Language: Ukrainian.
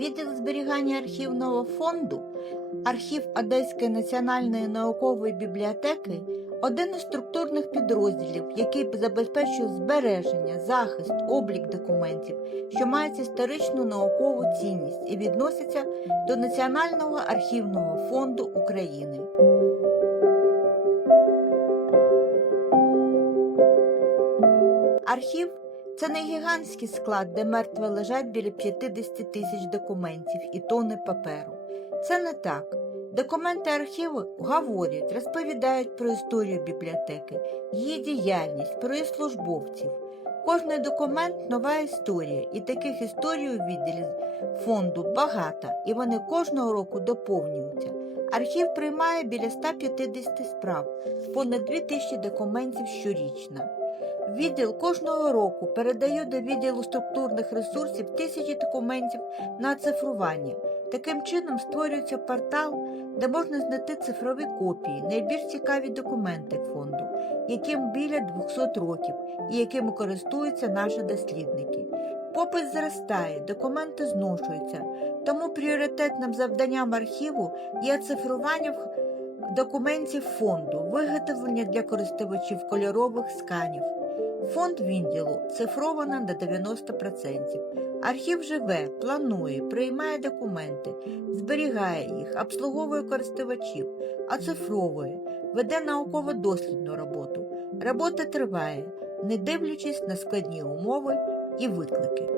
Відділ зберігання архівного фонду, архів Одеської національної наукової бібліотеки один із структурних підрозділів, який забезпечує збереження, захист, облік документів, що мають історичну наукову цінність і відносяться до Національного архівного фонду України. Архів це не гігантський склад, де мертво лежать біля 50 тисяч документів і тони паперу. Це не так. Документи архіву говорять, розповідають про історію бібліотеки, її діяльність, про її службовців. Кожний документ нова історія, і таких історій у відділі фонду багато, і вони кожного року доповнюються. Архів приймає біля 150 справ, понад 2000 документів щорічно. Відділ кожного року передає до відділу структурних ресурсів тисячі документів на цифрування. Таким чином створюється портал, де можна знайти цифрові копії, найбільш цікаві документи фонду, яким біля 200 років і якими користуються наші дослідники. Попит зростає, документи зношуються, тому пріоритетним завданням архіву є цифрування документів фонду, виготовлення для користувачів кольорових сканів. Фонд відділу цифровано на 90%. Архів живе, планує, приймає документи, зберігає їх, обслуговує користувачів, оцифровує, веде науково-дослідну роботу. Робота триває, не дивлячись на складні умови і виклики.